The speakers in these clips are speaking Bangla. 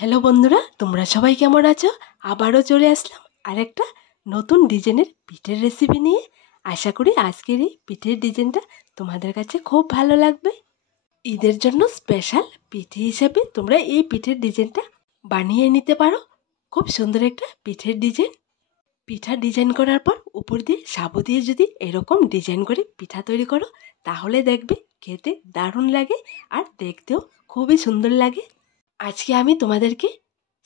হ্যালো বন্ধুরা, তোমরা সবাই কেমন আছো? আবারও চলে আসলাম আরেকটা নতুন ডিজাইনের পিঠের রেসিপি নিয়ে। আশা করি আজকের এই পিঠের ডিজাইনটা তোমাদের কাছে খুব ভালো লাগবে। ঈদের জন্য স্পেশাল পিঠে হিসাবে তোমরা এই পিঠের ডিজাইনটা বানিয়ে নিতে পারো। খুব সুন্দর একটা পিঠের ডিজাইন। পিঠা ডিজাইন করার পর উপর দিয়ে সাবু দিয়ে যদি এরকম ডিজাইন করে পিঠা তৈরি করো, তাহলে দেখবে খেতে দারুণ লাগে আর দেখতেও খুবই সুন্দর লাগে। আজকে আমি তোমাদেরকে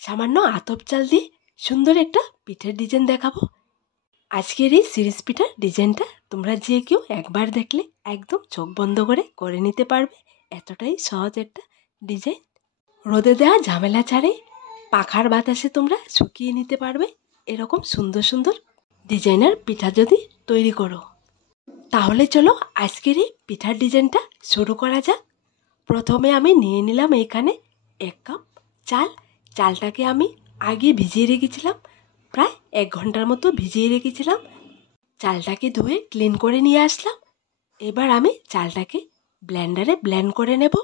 সামান্য আতপ চাল দিয়ে সুন্দর একটা পিঠের ডিজাইন দেখাবো। আজকের এই সিরিজ পিঠার ডিজাইনটা তোমরা যে কেউ একবার দেখলে একদম চোখ বন্ধ করে নিতে পারবে। এতটাই সহজ একটা ডিজাইন। রোদে দেওয়া ঝামেলা ছাড়াই পাখার বাতাসে তোমরা শুকিয়ে নিতে পারবে এরকম সুন্দর সুন্দর ডিজাইনার পিঠা যদি তৈরি করো। তাহলে চলো আজকের এই পিঠার ডিজাইনটা শুরু করা যাক। প্রথমে আমি নিয়ে নিলাম এখানে 1 কাপ চাল। চালটাকে আমি আগে ভিজিয়ে রেখেছিলাম, প্রায় 1 ঘন্টার মতো ভিজিয়ে রেখেছিলাম। চালটাকে ধুয়ে ক্লিন করে নিয়ে আসলাম। এবার আমি চালটাকে ব্লেন্ডারে ব্লেন্ড করে নেব।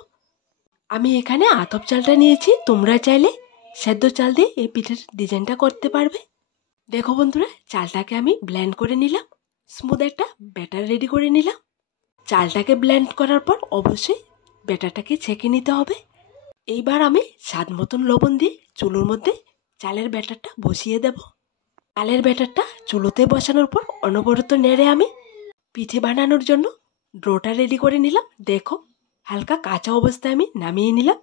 আমি এখানে আতপ চালটা নিয়েছি, তোমরা চাইলে সেদ্ধ চাল দিয়ে এই পিঠের ডিজাইনটা করতে পারবে। দেখো বন্ধুরা, চালটাকে আমি ব্লেন্ড করে নিলাম, স্মুথ একটা ব্যাটার রেডি করে নিলাম। চালটাকে ব্লেন্ড করার পর অবশ্যই ব্যাটারটাকে ছেঁকে নিতে হবে। এইবার আমি স্বাদ মতন লবণ দিয়ে চুলোর মধ্যে চালের ব্যাটারটা বসিয়ে দেব। চালের ব্যাটারটা চুলোতে বসানোর পর অনবরত নেড়ে আমি পিঠে বানানোর জন্য ডোটা রেডি করে নিলাম। দেখো, হালকা কাঁচা অবস্থায় আমি নামিয়ে নিলাম।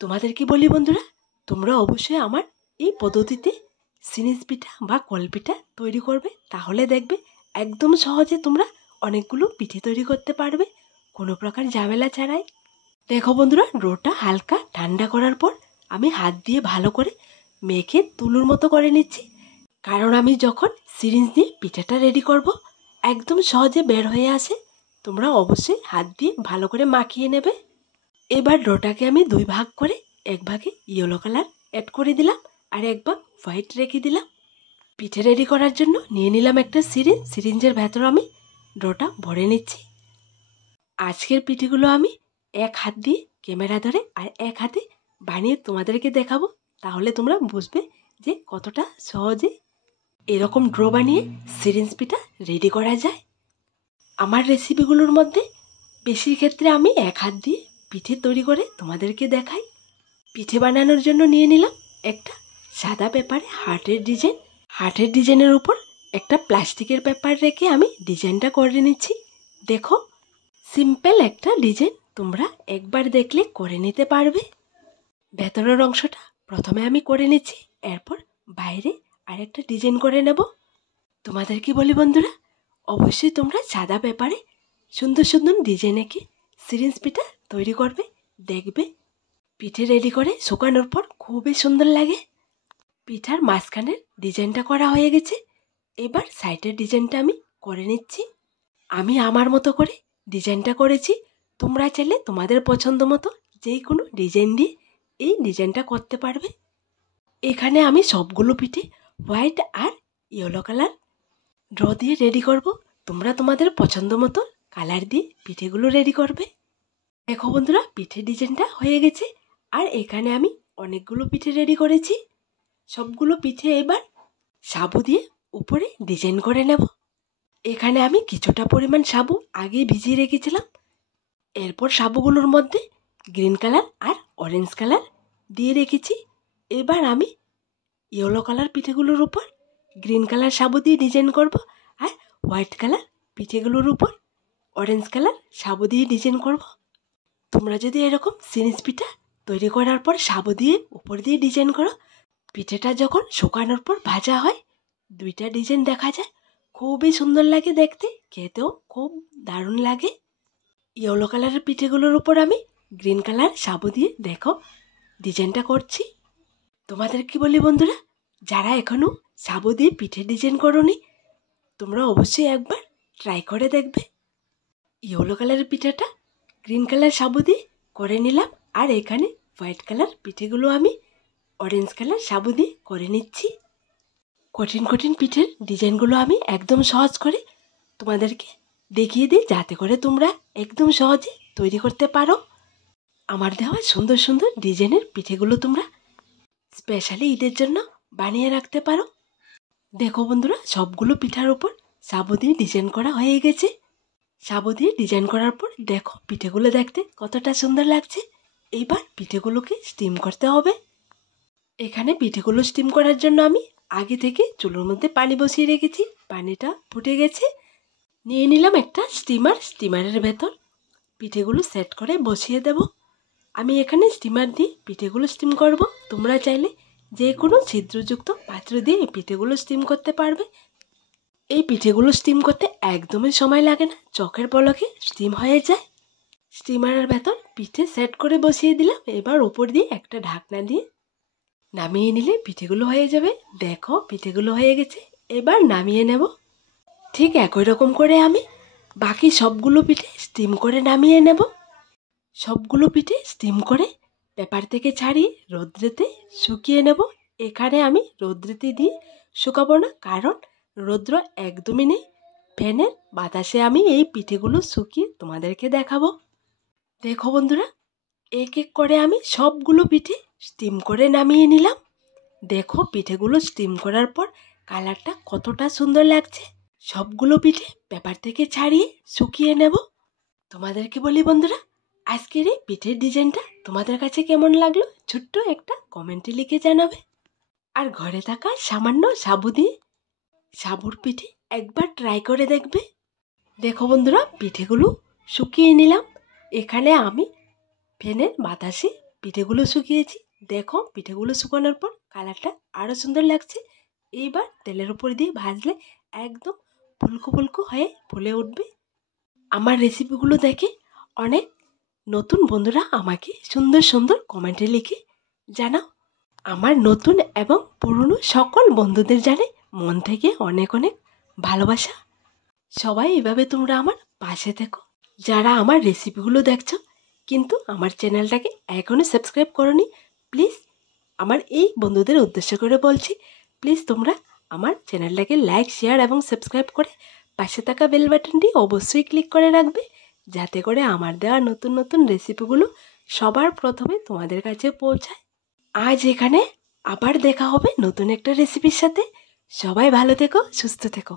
তোমাদেরকে বলি বন্ধুরা, তোমরা অবশ্যই আমার এই পদ্ধতিতে সিনিস পিঠা বা কলপিঠা তৈরি করবে, তাহলে দেখবে একদম সহজে তোমরা অনেকগুলো পিঠে তৈরি করতে পারবে কোনো প্রকার ঝামেলা ছাড়াই। দেখো বন্ধুরা, ডোটা হালকা ঠান্ডা করার পর আমি হাত দিয়ে ভালো করে মেখে তুলোর মতো করে নিচ্ছি, কারণ আমি যখন সিরিঞ্জ দিয়ে পিঠাটা রেডি করব একদম সহজে বের হয়ে আসে। তোমরা অবশ্যই হাত দিয়ে ভালো করে মাখিয়ে নেবে। এবার ডোটাকে আমি 2 ভাগ করে, এক ভাগে ইয়েলো কালার অ্যাড করে দিলাম আর এক ভাগ হোয়াইট রেখে দিলাম। পিঠে রেডি করার জন্য নিয়ে নিলাম একটা সিরিঞ্জের ভেতর আমি ডোটা ভরে নিচ্ছি। আজকের পিঠেগুলো আমি এক হাত দিয়ে ক্যামেরা ধরে আর এক হাতে বানিয়ে তোমাদেরকে দেখাবো, তাহলে তোমরা বুঝবে যে কতটা সহজে এরকম ড্র বানিয়ে সিরিঞ্জ পিঠা রেডি করা যায়। আমার রেসিপিগুলোর মধ্যে বেশির ক্ষেত্রে আমি এক হাত দিয়ে পিঠে তৈরি করে তোমাদেরকে দেখাই। পিঠে বানানোর জন্য নিয়ে নিলাম একটা সাদা পেপারে হার্টের ডিজাইনের উপর একটা প্লাস্টিকের পেপার রেখে আমি ডিজাইনটা করে নিচ্ছি। দেখো, সিম্পল একটা ডিজাইন, তোমরা একবার দেখলে করে নিতে পারবে। ভেতরের অংশটা প্রথমে আমি করে নিচ্ছি, এরপর বাইরে আরেকটা ডিজাইন করে নেব। তোমাদের কি বলি বন্ধুরা, অবশ্যই তোমরা সাদা পেপারে সুন্দর সুন্দর ডিজাইন এঁকে সিরিঞ্জ পিঠা তৈরি করবে, দেখবে পিঠে রেডি করে শুকানোর পর খুবই সুন্দর লাগে। পিঠার মাঝখানের ডিজাইনটা করা হয়ে গেছে, এবার সাইডের ডিজাইনটা আমি করে নিচ্ছি। আমি আমার মতো করে ডিজাইনটা করেছি, তোমরা চাইলে তোমাদের পছন্দ মতো যে কোনো ডিজাইন দিয়ে এই ডিজাইনটা করতে পারবে। এখানে আমি সবগুলো পিঠে হোয়াইট আর ইয়েলো কালার ড্র দিয়ে রেডি করব। তোমরা তোমাদের পছন্দ মতো কালার দিয়ে পিঠেগুলো রেডি করবে। দেখো বন্ধুরা, পিঠে ডিজাইনটা হয়ে গেছে আর এখানে আমি অনেকগুলো পিঠে রেডি করেছি। সবগুলো পিঠে এবার সাবু দিয়ে উপরে ডিজাইন করে নেব। এখানে আমি কিছুটা পরিমাণ সাবু আগে ভিজিয়ে রেখেছিলাম, এরপর সাবুগুলোর মধ্যে গ্রিন কালার আর অরেঞ্জ কালার দিয়ে রেখেছি। এবার আমি ইয়েলো কালার পিঠেগুলোর উপর গ্রিন কালার সাবু দিয়ে ডিজাইন করব আর হোয়াইট কালার পিঠেগুলোর উপর অরেঞ্জ কালার সাবু দিয়ে ডিজাইন করব। তোমরা যদি এরকম সিরিঞ্জ পিঠা তৈরি করার পর সাবু দিয়ে উপর দিয়ে ডিজাইন করো, পিঠেটা যখন শুকানোর পর ভাজা হয় 2টা ডিজাইন দেখা যায়, খুবই সুন্দর লাগে দেখতে, খেতেও খুব দারুণ লাগে। ইয়েলো কালারের পিঠেগুলোর উপর আমি গ্রিন কালার সাবু দিয়ে দেখো ডিজাইনটা করছি। তোমাদের কি বলি বন্ধুরা, যারা এখনও সাবু দিয়ে পিঠে ডিজাইন করোনি, তোমরা অবশ্যই একবার ট্রাই করে দেখবে। ইয়েলো কালারের পিঠাটা গ্রিন কালার সাবু দিয়ে করে নিলাম আর এখানে হোয়াইট কালার পিঠেগুলো আমি অরেঞ্জ কালার সাবু দিয়ে করে নিচ্ছি। কঠিন কঠিন পিঠের ডিজাইনগুলো আমি একদম সহজ করে তোমাদেরকে দেখিয়ে দিই, যাতে করে তোমরা একদম সহজে তৈরি করতে পারো। আমার দেওয়া সুন্দর সুন্দর ডিজাইনের পিঠেগুলো তোমরা স্পেশালি ঈদের জন্য বানিয়ে রাখতে পারো। দেখো বন্ধুরা, সবগুলো পিঠার উপর সাবু দিয়ে ডিজাইন করা হয়ে গেছে। সাবু দিয়ে ডিজাইন করার পর দেখো পিঠেগুলো দেখতে কতটা সুন্দর লাগছে। এইবার পিঠেগুলোকে স্টিম করতে হবে। এখানে পিঠেগুলো স্টিম করার জন্য আমি আগে থেকে চুলোর মধ্যে পানি বসিয়ে রেখেছি। পানিটা ফুটে গেছে। নিয়ে নিলাম একটা স্টিমারের ভেতর পিঠেগুলো সেট করে বসিয়ে দেব। আমি এখানে স্টিমার দিয়ে পিঠেগুলো স্টিম করব। তোমরা চাইলে যে কোনো ছিদ্রযুক্ত পাত্র দিয়ে এই পিঠেগুলো স্টিম করতে পারবে। এই পিঠেগুলো স্টিম করতে একদমই সময় লাগে না, চোখের পলকে স্টিম হয়ে যায়। স্টিমারের ভেতর পিঠে সেট করে বসিয়ে দিলাম। এবার উপর দিয়ে একটা ঢাকনা দিয়ে নামিয়ে নিলে পিঠেগুলো হয়ে যাবে। দেখো পিঠেগুলো হয়ে গেছে। এবার নামিয়ে নেব। ঠিক একই রকম করে আমি বাকি সবগুলো পিঠে স্টিম করে নামিয়ে নেব। সবগুলো পিঠে স্টিম করে পেপার থেকে ছাড়িয়ে রৌদ্রেতে শুকিয়ে নেব। এখানে আমি রৌদ্রেতে দিয়ে শুকাবো না, কারণ রৌদ্র একদমই নেই। ফ্যানের বাতাসে আমি এই পিঠেগুলো শুকিয়ে তোমাদেরকে দেখাবো। দেখো বন্ধুরা, এক এক করে আমি সবগুলো পিঠে স্টিম করে নামিয়ে নিলাম। দেখো পিঠেগুলো স্টিম করার পর কালারটা কতটা সুন্দর লাগছে। সবগুলো পিঠে পেপার থেকে ছাড়িয়ে শুকিয়ে নেব। তোমাদেরকে বলি বন্ধুরা, আজকের এই পিঠের ডিজাইনটা তোমাদের কাছে কেমন লাগলো ছোট্ট একটা কমেন্টে লিখে জানাবে। আর ঘরে থাকা সামান্য সাবু দিয়ে সাবুর পিঠে একবার ট্রাই করে দেখবে। দেখো বন্ধুরা, পিঠেগুলো শুকিয়ে নিলাম। এখানে আমি ফ্যানের বাতাসে পিঠেগুলো শুকিয়েছি। দেখো পিঠেগুলো শুকানোর পর কালারটা আরও সুন্দর লাগছে। এইবার তেলের উপর দিয়ে ভাজলে একদম ফুলকো ফুলকো হয়ে ফুলে উঠবে। আমার রেসিপিগুলো দেখে অনেক নতুন বন্ধুরা আমাকে সুন্দর সুন্দর কমেন্টে লিখে জানাও। আমার নতুন এবং পুরনো সকল বন্ধুদের জানে মন থেকে অনেক অনেক ভালোবাসা। সবাই এভাবে তোমরা আমার পাশে থেকো। যারা আমার রেসিপিগুলো দেখছো কিন্তু আমার চ্যানেলটাকে এখনও সাবস্ক্রাইব করোনি, প্লিজ আমার এই বন্ধুদের উদ্দেশ্য করে বলছি, প্লিজ তোমরা আমার চ্যানেলটাকে লাইক, শেয়ার এবং সাবস্ক্রাইব করে পাশে থাকা বেল বাটনটি অবশ্যই ক্লিক করে রাখবে, যাতে করে আমার দেওয়া নতুন নতুন রেসিপিগুলো সবার প্রথমে তোমাদের কাছে পৌঁছায়। আজ এখানে আবার দেখা হবে নতুন একটা রেসিপির সাথে। সবাই ভালো থেকো, সুস্থ থেকো।